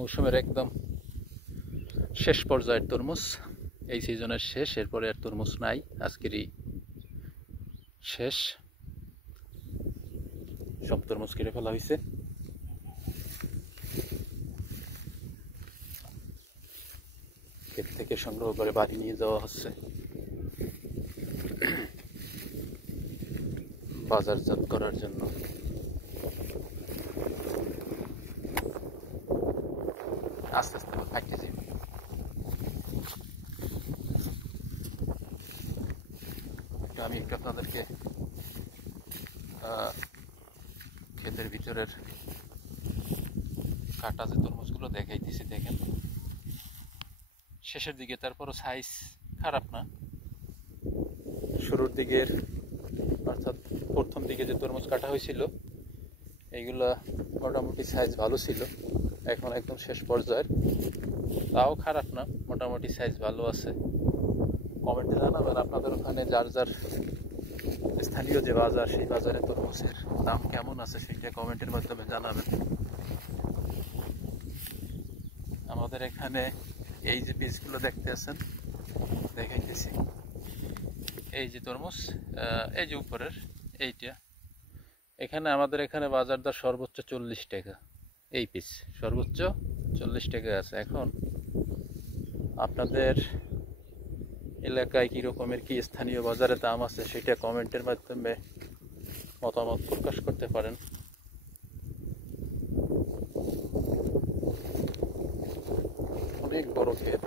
মৌসুমের একদম শেষ পর্যায়ের তরমুজ, এই সিজনের শেষ, এরপরে আর তরমুজ নাই, আজকেরই শেষ। সব তরমুজ কেটে ফেলা হয়েছে। ক্ষেত থেকে সংগ্রহ করে বাড়ি নিয়ে যাওয়া হচ্ছে বাজারজাত করার জন্য। আস্তে আস্তে ফাইটেছে। আমি একটু আপনাদেরকে ক্ষেতের ভিতরের কাটা যে তরমুজগুলো দেখাইতেছি, দেখেন শেষের দিকে, তারপরও সাইজ খারাপ না। শুরুর দিকের অর্থাৎ প্রথম দিকে যে তরমুজ কাটা হয়েছিল এইগুলা মোটামুটি সাইজ ভালো ছিল, এখন একদম শেষ পর্যায়ের, তাও খারাপ না, মোটামুটি সাইজ ভালো আছে। কমেন্টে জানাবেন আপনাদের ওখানে যার যার স্থানীয় যে বাজার, সেই বাজারে তরমুজের দাম কেমন আছে সেটা কমেন্টের মাধ্যমে জানাবেন। আমাদের এখানে এই যে বীজগুলো দেখতে আছেন, দেখাইতেছি, এই যে তরমুজ, এই যে উপরের এইটা, এখানে আমাদের এখানে বাজার দর সর্বোচ্চ 40 টাকা এই পিস, সর্বোচ্চ 40 টাকা আছে। এখন আপনাদের এলাকায় কি রকমের কি স্থানীয় বাজারে দাম আছে সেটা কমেন্টের মাধ্যমে মতামত প্রকাশ করতে পারেন। অনেক বড় ক্ষেত।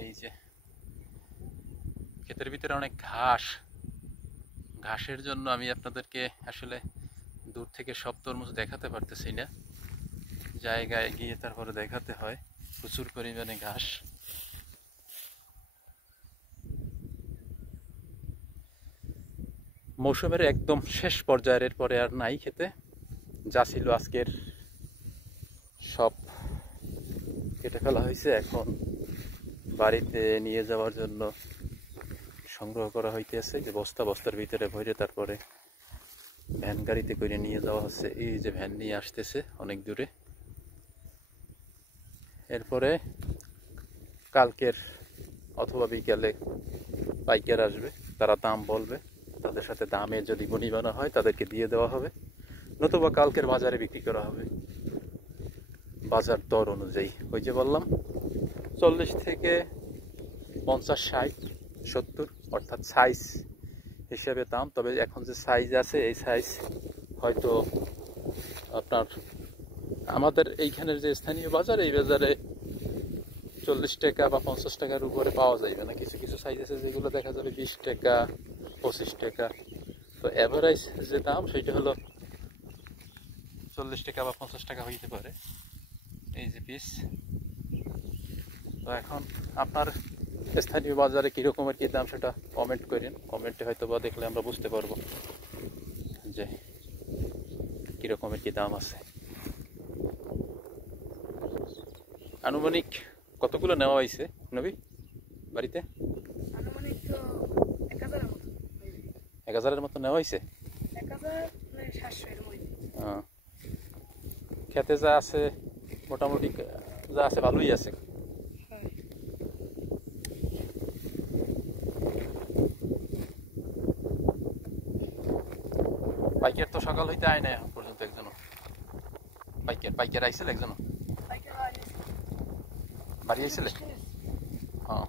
এই যে ক্ষেতের ভিতরে অনেক ঘাস, ঘাসের জন্য আমি আপনাদেরকে আসলে দূর থেকে সব তরমুজ দেখাতে পারতেছি না, জায়গায় গিয়ে তারপরে দেখাতে হয়। প্রচুর পরিমাণে ঘাস। মৌসুমের একদম শেষ পর্যায়ের পরে আর নাই খেতে, যা ছিল আজকের সব কেটে ফেলা হয়েছে। এখন বাড়িতে নিয়ে যাওয়ার জন্য সংগ্রহ করা হইতেছে, যে বস্তার ভিতরে ভরে তারপরে ভ্যান গাড়িতে করে নিয়ে যাওয়া হচ্ছে। এই যে ভ্যান নিয়ে আসতেছে অনেক দূরে। এরপরে কালকের অথবা বিকালে পাইকার আসবে, তারা দাম বলবে, তাদের সাথে দামে যদি বনিবনা হয় তাদেরকে দিয়ে দেওয়া হবে, নতুবা কালকের বাজারে বিক্রি করা হবে বাজার দর অনুযায়ী। ওই যে বললাম 40 থেকে 50, 60, 70 অর্থাৎ সাইজ হিসেবে দাম। তবে এখন যে সাইজ আছে এই সাইজ হয়তো আপনার আমাদের এইখানের যে স্থানীয় বাজার, এই বাজারে 40 টাকা বা 50 টাকার উপরে পাওয়া যাবে না। কিছু কিছু সাইজ আছে যেগুলো দেখা যাবে 20 টাকা, 25 টাকা। তো অ্যাভারেজ যে দাম সেটা হলো 40 টাকা বা 50 টাকা হইতে পারে এই যে পিস। তো এখন আপনার স্থানীয় বাজারে কীরকমের কী দাম সেটা কমেন্ট করেন, কমেন্টে হয়তো বা দেখলে আমরা বুঝতে পারবো যে কীরকমের কী দাম আছে। আনুমানিক কতগুলো নেওয়া হয়েছে নবী বাড়িতে? 1000-এর মতো নেওয়া হয়েছে। খেতে যা আছে মোটামুটি যা আছে ভালোই আছে। পাইকার তো সকাল হইতে আয় না এখন পর্যন্ত একজনও। পাইকার আইছিল একজনও? বাড়ি আইছিলে? হ্যাঁ,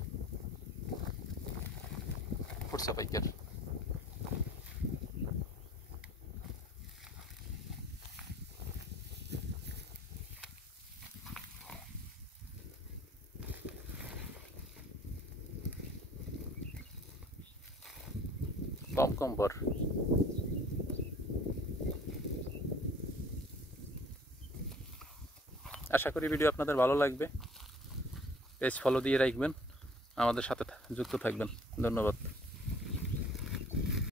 ফুটছে পাইকার। কম বর। আশা করি ভিডিও আপনাদের ভালো লাগবে। পেজ ফলো দিয়ে রাখবেন, আমাদের সাথে যুক্ত থাকবেন। ধন্যবাদ।